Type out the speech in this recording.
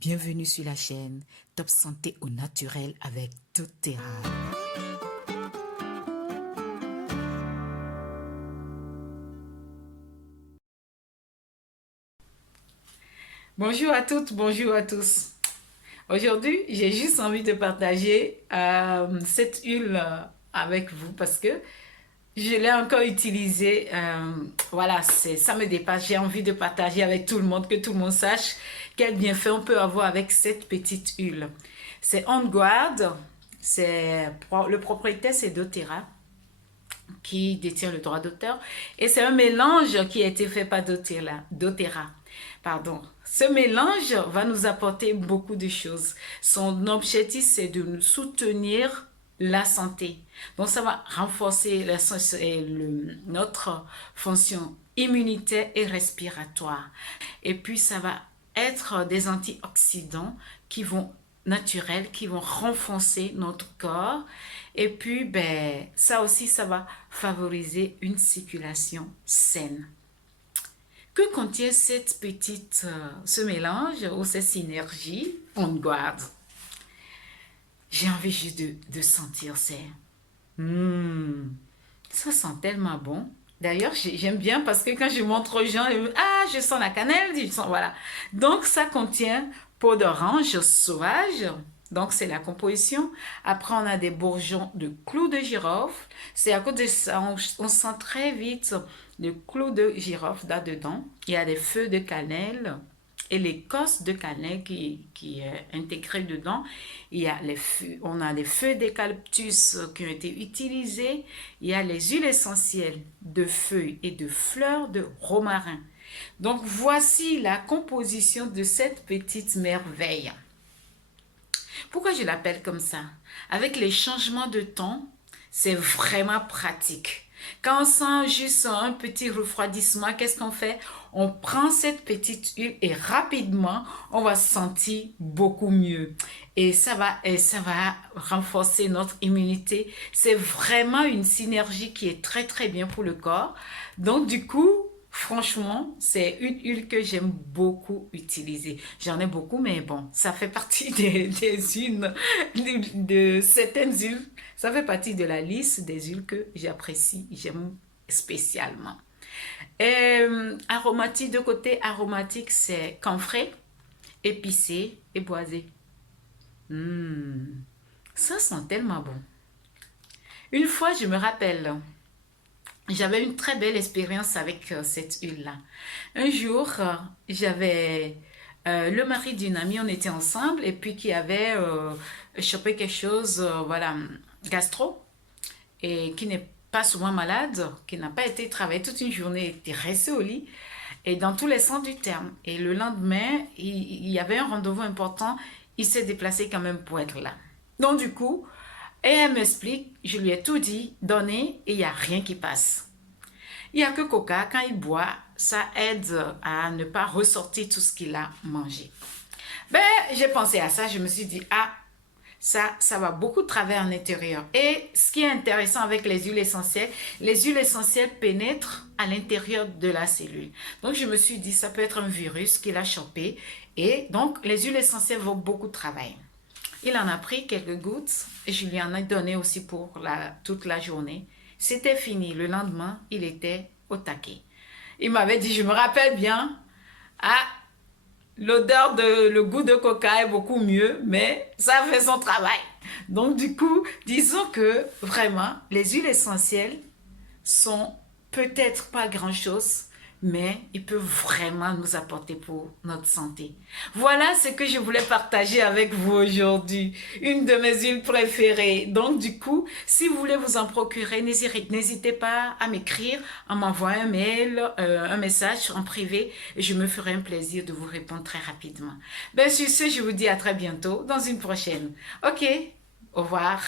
Bienvenue sur la chaîne Top Santé au naturel avec doTERRA. Bonjour à toutes, bonjour à tous. Aujourd'hui, j'ai juste envie de partager cette huile avec vous parce que je l'ai encore utilisée. Voilà, ça me dépasse. J'ai envie de partager avec tout le monde, que tout le monde sache quel bienfait on peut avoir avec cette petite huile. C'est On Guard, le propriétaire c'est doTERRA qui détient le droit d'auteur et c'est un mélange qui a été fait par doTERRA. Pardon. Ce mélange va nous apporter beaucoup de choses. Son objectif, c'est de nous soutenir la santé. Donc, ça va renforcer notre fonction immunitaire et respiratoire. Et puis, ça va être des antioxydants naturels qui vont renforcer notre corps. Et puis, ça aussi, ça va favoriser une circulation saine. Que contient ce mélange ou cette synergie On Guard? J'ai envie juste de sentir ça sent tellement bon. D'ailleurs, j'aime bien parce que quand je montre aux gens, je sens la cannelle, voilà. Donc, ça contient peau d'orange sauvage. Donc, c'est la composition. Après, on a des bourgeons de clous de girofle. C'est à cause de ça, on sent très vite le clou de girofle là-dedans. Il y a des feuilles de cannelle et l'écorce de cannelle qui est intégrée dedans. On a les feuilles d'eucalyptus qui ont été utilisées. Il y a les huiles essentielles de feuilles et de fleurs de romarin. Donc, voici la composition de cette petite merveille. Pourquoi je l'appelle comme ça? Avec les changements de temps, c'est vraiment pratique. Quand on sent juste un petit refroidissement, qu'est-ce qu'on fait? On prend cette petite huile et rapidement, on va se sentir beaucoup mieux. Et ça va renforcer notre immunité. C'est vraiment une synergie qui est très, très bien pour le corps. Donc, du coup, franchement, c'est une huile que j'aime beaucoup utiliser. J'en ai beaucoup, mais bon, ça fait partie des huiles, de certaines huiles. Ça fait partie de la liste des huiles que j'apprécie, j'aime spécialement. Aromatique, de côté aromatique, c'est camphré, épicé et boisé. Ça sent tellement bon. Une fois, je me rappelle, j'avais une très belle expérience avec cette huile-là. Un jour, j'avais le mari d'une amie, on était ensemble, et puis qui avait chopé quelque chose, voilà, gastro, et qui n'est pas souvent malade, qui n'a pas été travailler toute une journée, était resté au lit, et dans tous les sens du terme. Et le lendemain, il y avait un rendez-vous important, il s'est déplacé quand même pour être là. Donc du coup, et elle m'explique, je lui ai tout dit, donné, et il n'y a rien qui passe. Il n'y a que Coca, quand il boit, ça aide à ne pas ressortir tout ce qu'il a mangé. J'ai pensé à ça, je me suis dit, ça va beaucoup travailler en intérieur. Et ce qui est intéressant avec les huiles essentielles pénètrent à l'intérieur de la cellule. Donc, je me suis dit, ça peut être un virus qu'il a chopé. Et donc, les huiles essentielles vont beaucoup travailler. Il en a pris quelques gouttes et je lui en ai donné aussi pour toute la journée. C'était fini. Le lendemain, il était au taquet. Il m'avait dit, je me rappelle bien, le goût de coca est beaucoup mieux, mais ça fait son travail. Donc du coup, disons que vraiment, les huiles essentielles sont peut-être pas grand-chose, mais ils peuvent vraiment nous apporter pour notre santé. Voilà ce que je voulais partager avec vous aujourd'hui. Une de mes huiles préférées. Donc du coup, si vous voulez vous en procurer, n'hésitez pas à m'écrire, à m'envoyer un mail, un message en privé. Et je me ferai un plaisir de vous répondre très rapidement. Sur ce, je vous dis à très bientôt dans une prochaine. Ok, au revoir.